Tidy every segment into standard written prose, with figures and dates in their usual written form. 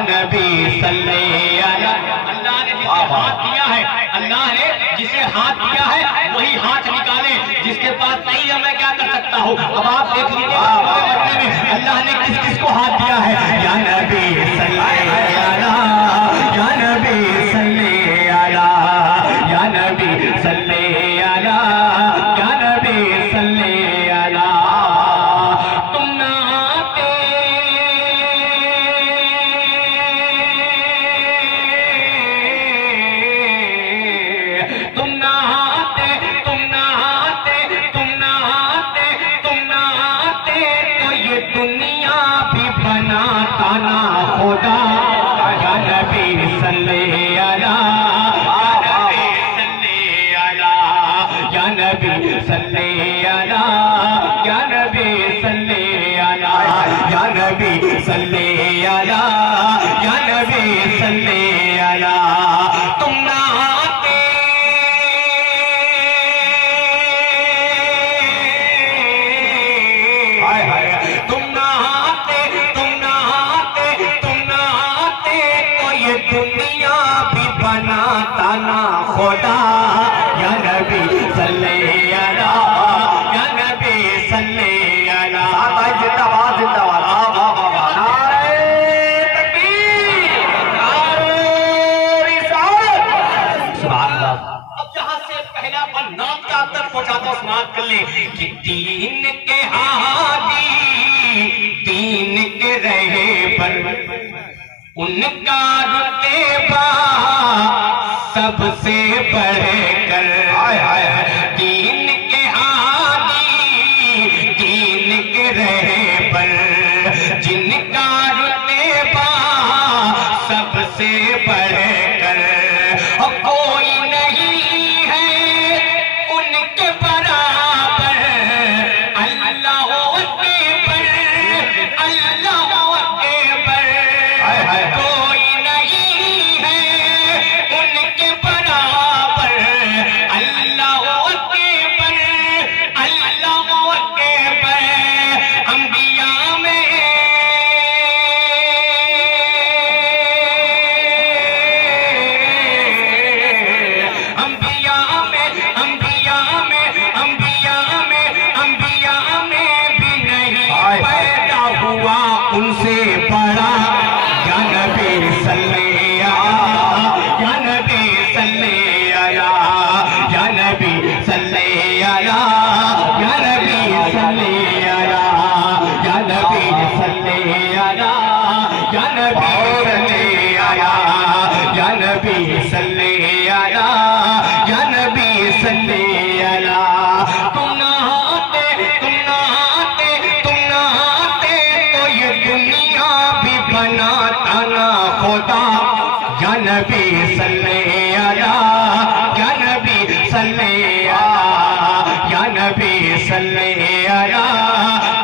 نبی صلی اللہ نے جسے ہاتھ دیا ہے، اللہ نے جسے ہاتھ دیا ہے وہی ہاتھ نکالے، جس کے پاس نہیں ہے میں کیا کر سکتا ہوں؟ اب آپ دیکھ لیجیے اللہ نے کس کس کو ہاتھ دیا ہے۔ یا نبی صلی اللہ، یا نبی صلی اللہ، یا نبی صلی اللہ، یا نبی صلی اللہ۔ دین کے ہادی، دین کے رہے پر ان کا رتبہ سب سے بڑھ کر، دین کے ہادی، دین کے رہے پر جن کا رتبہ سب سے بڑھ کر کوئی نہیں ہے ان کے برابر۔ اللہ اکبر، اللہ اکبر، کوئی نہیں ہے ان کے برابر۔ اللہ اکبر، اللہ اکبر، انبیاء میں ان سے بڑا یا نبی صلی اللہ، یا نبی صلی اللہ، یا نبی صلی اللہ، یا نبی صلی اللہ، یا نبی صلی اللہ، یا نبی صلی اللہ، یا نبی صلی اللہ، یا نبی صلی اللہ۔ یا نبی صلی اللہ، یا نبی صلی اللہ، یا نبی صلی اللہ،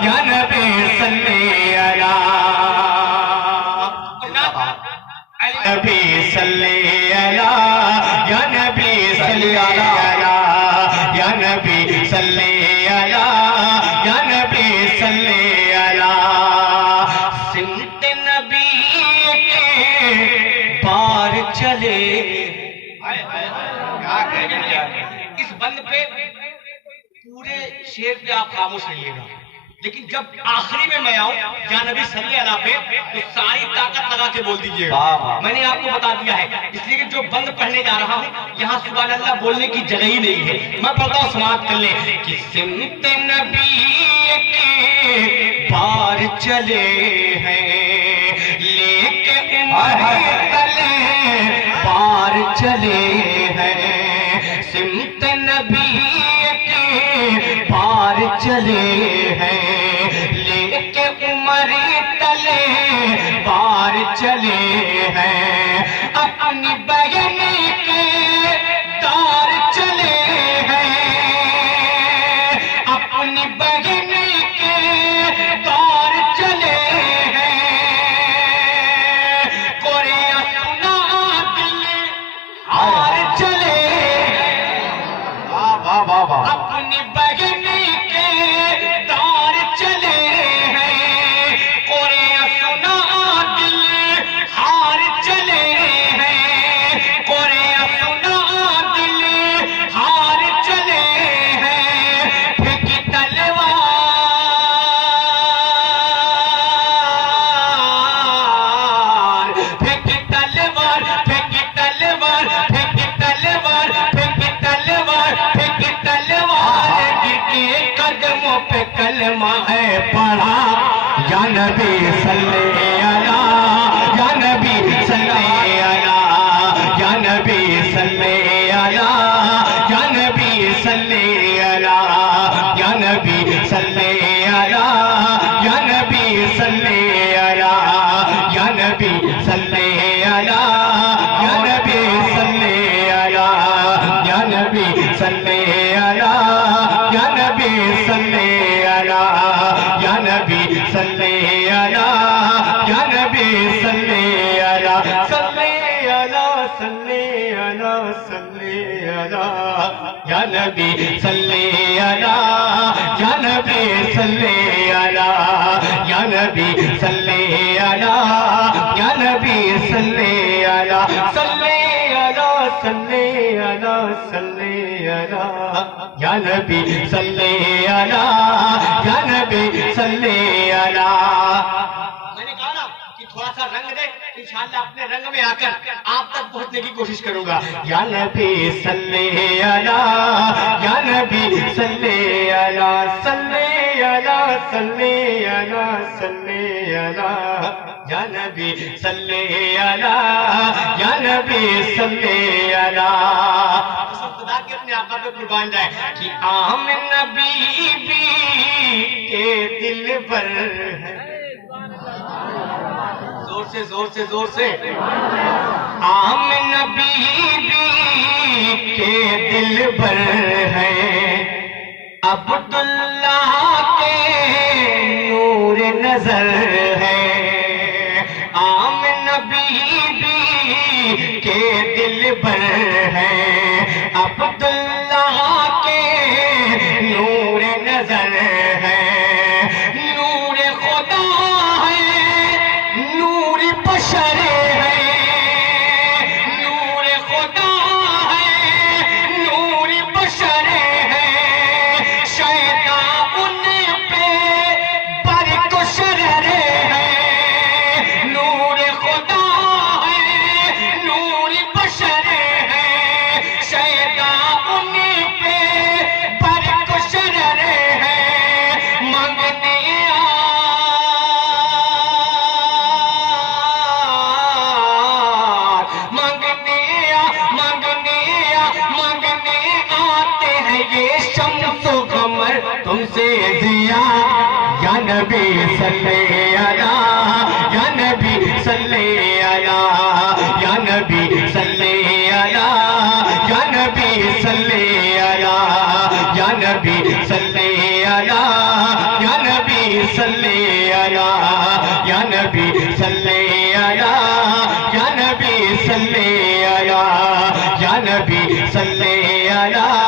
یا نبی صلی اللہ، نبی صلی اللہ، یا نبی صلی اللہ، یا نبی صلی اللہ، یا نبی صلی اللہ۔ سمت نبی پار چلے، اس بند پہ پورے شعر پہ آپ خاموش رہیے گا، لیکن جب آخری میں آؤں یا نبی صلی اللہ پہ تو ساری طاقت لگا کے بول دیجیے گا۔ میں نے آپ کو بتا دیا ہے، اس لیے کہ جو بند پڑھنے جا رہا ہوں یہاں سبحان اللہ بولنے کی جگہ ہی نہیں ہے۔ میں پڑھتا ہوں، سماعت کر لیں کہ سمت نبی کے پار چلے ہیں، لے کے عمر تلے پار چلے ہیں، سمت نبی کے پار چلے ہیں، لے کے عمر تلے پار چلے ہیں، اپنی بہن کے دار چلے ہیں، اپنی بہن کے دار چلے ہیں، قرآن سنا دل ہار چلے، اپنی بہن کے دار چلے ہیں، قرآن سنا دل صلی علی یا نبی صلی علی یا نبی صلی علی یا نبی صلی علی یا نبی صلی علی یا نبی صلی علی صلی علی صلی علی صلی علی یا نبی صلی علی یا نبی صلی علی یا نبی صلی علی یا نبی صلی علی صلی علی صلی علی صلی علی یا نبی صلی علی یا نبی صلی علی. میں نے کہا نا کہ تھوڑا سا رنگ دے، انشاءاللہ اپنے رنگ میں آ کر آپ تک پہنچنے کی کوشش کروں گا. یا نبی صلی علی یا نبی صلی علی صلی علی صلی علی صلی علی یا نبی صلی علی یا نبی صلی علی. خدا کے اپنے آقا پہ قربان جائے کہ آمنہ بی بی کے دل پر ہے. زور سے زور سے زور سے. آمنہ بی بی کے دل پر ہے عبداللہ کے نور نظر ہے. آمنہ بی بی کے دل پر ہے عبداللہ کے نور نظر ہے. نور خدا ہے نور بشر ہے. نور خدا ہے نور بشر ہے. شیطان ان پہ برکشر ہے. نور خدا ہے نور بشر ہے. شیطان ان پہ برکشر ہے. مانگنے آتے ہیں یہ شمس و قمر تم سے ضیا. یا نبی صلی علی یا نبی صلی علی یا نبی صلی علی یا نبی صلی علی یا نبی صلی علی یا نبی صلی علی یا نبی صلی علی یا نبی صلی علی یا نبی صلی علی